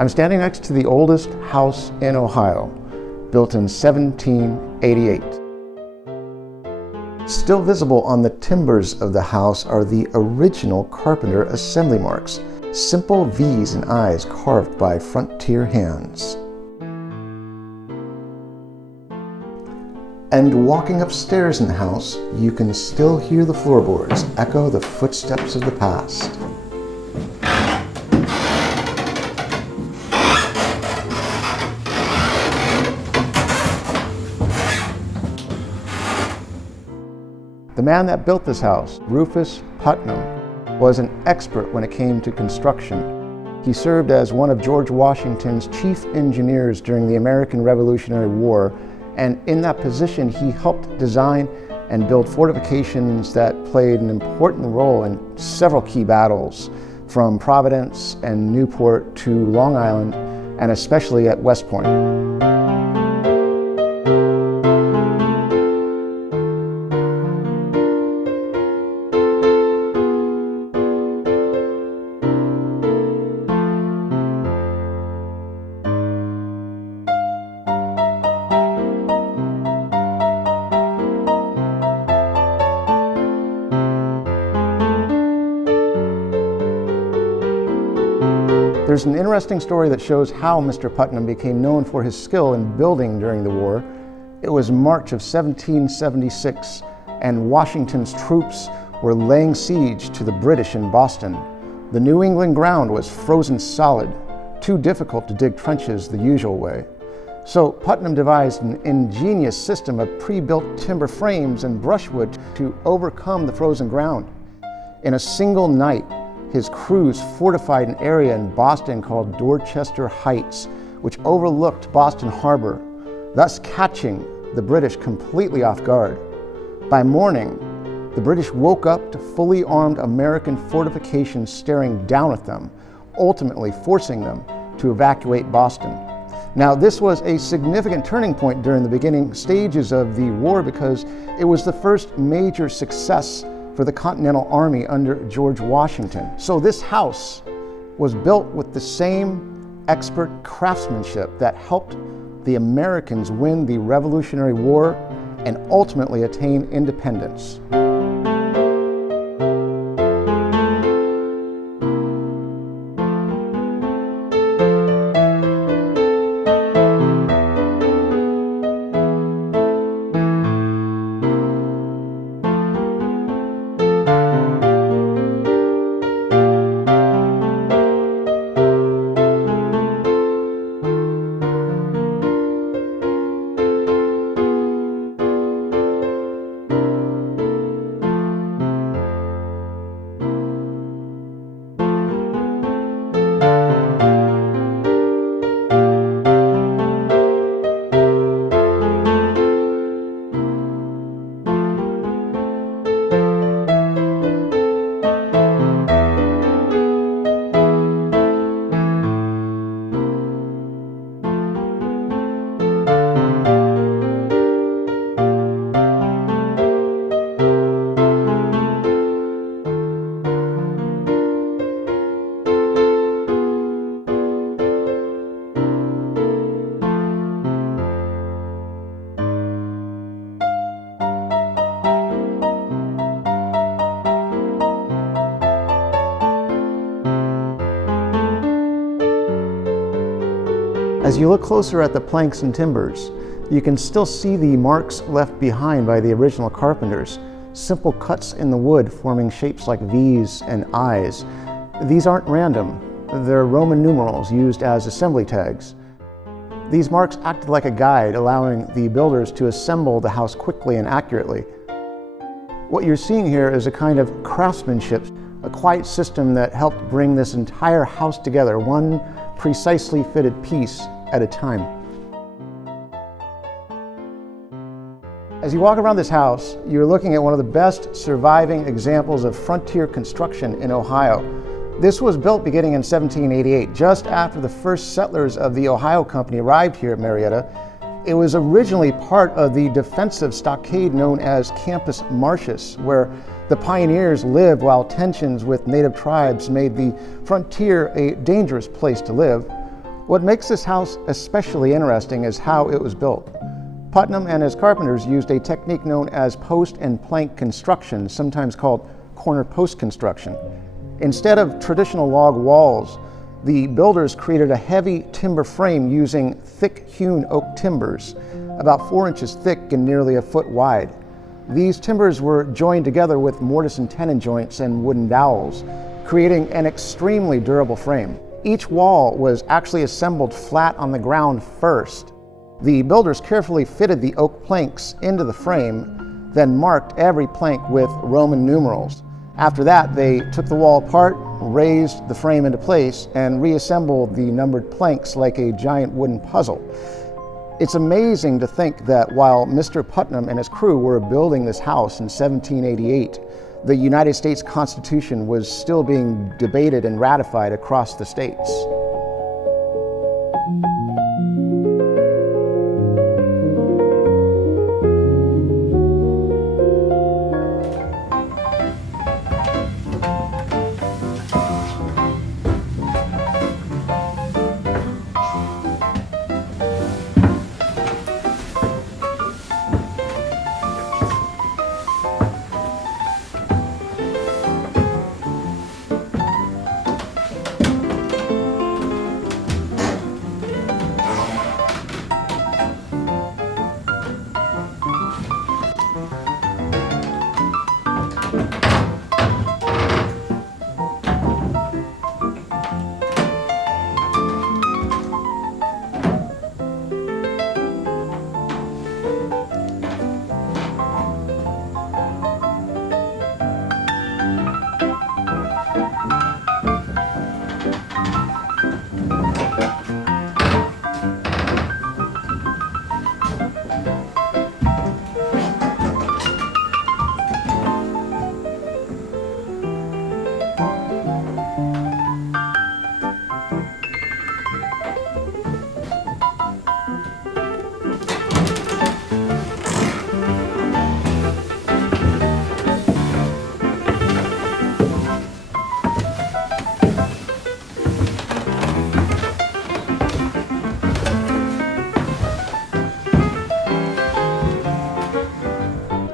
I'm standing next to the oldest house in Ohio, built in 1788. Still visible on the timbers of the house are the original carpenter assembly marks, simple V's and I's carved by frontier hands. And walking upstairs in the house, you can still hear the floorboards echo the footsteps of the past. The man that built this house, Rufus Putnam, was an expert when it came to construction. He served as one of George Washington's chief engineers during the American Revolutionary War, and in that position he helped design and build fortifications that played an important role in several key battles, from Providence and Newport to Long Island, and especially at West Point. There's an interesting story that shows how Mr. Putnam became known for his skill in building during the war. It was March of 1776, and Washington's troops were laying siege to the British in Boston. The New England ground was frozen solid, too difficult to dig trenches the usual way. So Putnam devised an ingenious system of pre-built timber frames and brushwood to overcome the frozen ground. In a single night, his crews fortified an area in Boston called Dorchester Heights, which overlooked Boston Harbor, thus catching the British completely off guard. By morning, the British woke up to fully armed American fortifications staring down at them, ultimately forcing them to evacuate Boston. Now, this was a significant turning point during the beginning stages of the war because it was the first major success for the Continental Army under George Washington. So this house was built with the same expert craftsmanship that helped the Americans win the Revolutionary War and ultimately attain independence. As you look closer at the planks and timbers, you can still see the marks left behind by the original carpenters, simple cuts in the wood forming shapes like V's and I's. These aren't random. They're Roman numerals used as assembly tags. These marks acted like a guide, allowing the builders to assemble the house quickly and accurately. What you're seeing here is a kind of craftsmanship, a quiet system that helped bring this entire house together, one precisely fitted piece at a time. As you walk around this house, you're looking at one of the best surviving examples of frontier construction in Ohio. This was built beginning in 1788, just after the first settlers of the Ohio Company arrived here at Marietta. It was originally part of the defensive stockade known as Campus Martius, where the pioneers lived while tensions with native tribes made the frontier a dangerous place to live. What makes this house especially interesting is how it was built. Putnam and his carpenters used a technique known as post and plank construction, sometimes called corner post construction. Instead of traditional log walls, the builders created a heavy timber frame using thick hewn oak timbers, about 4 inches thick and nearly a foot wide. These timbers were joined together with mortise and tenon joints and wooden dowels, creating an extremely durable frame. Each wall was actually assembled flat on the ground first. The builders carefully fitted the oak planks into the frame, then marked every plank with Roman numerals. After that, they took the wall apart, raised the frame into place, and reassembled the numbered planks like a giant wooden puzzle. It's amazing to think that while Mr. Putnam and his crew were building this house in 1788, the United States Constitution was still being debated and ratified across the states.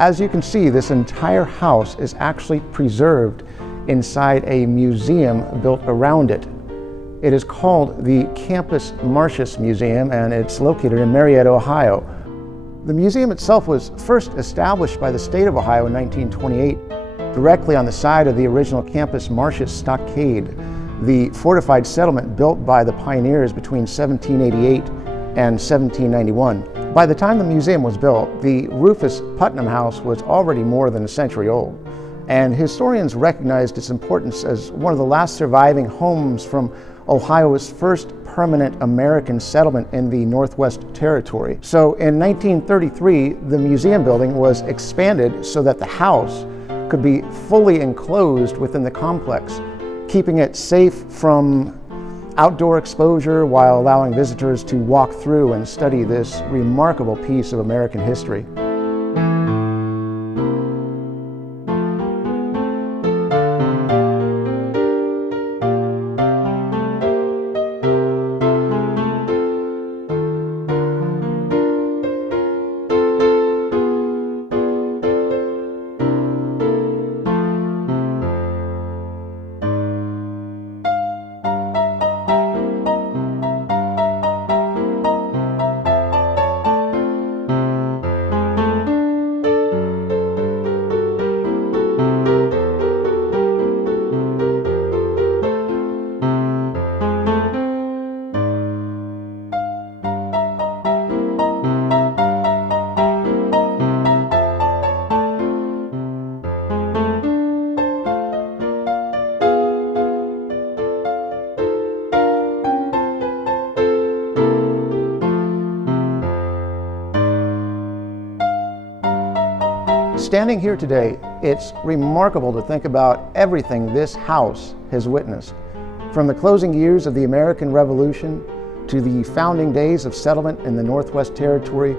As you can see, this entire house is actually preserved inside a museum built around it. It is called the Campus Martius Museum, and it's located in Marietta, Ohio. The museum itself was first established by the state of Ohio in 1928, directly on the side of the original Campus Martius stockade, the fortified settlement built by the pioneers between 1788 and 1791. By the time the museum was built, the Rufus Putnam House was already more than a century old, and historians recognized its importance as one of the last surviving homes from Ohio's first permanent American settlement in the Northwest Territory. So in 1933, the museum building was expanded so that the house could be fully enclosed within the complex, keeping it safe from outdoor exposure while allowing visitors to walk through and study this remarkable piece of American history. Standing here today, it's remarkable to think about everything this house has witnessed. From the closing years of the American Revolution to the founding days of settlement in the Northwest Territory,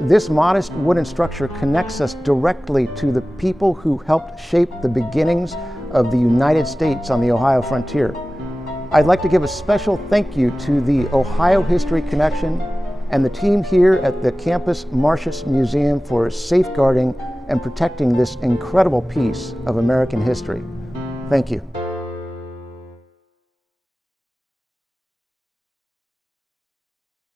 this modest wooden structure connects us directly to the people who helped shape the beginnings of the United States on the Ohio frontier. I'd like to give a special thank you to the Ohio History Connection and the team here at the Campus Martius Museum for safeguarding and protecting this incredible piece of American history. Thank you.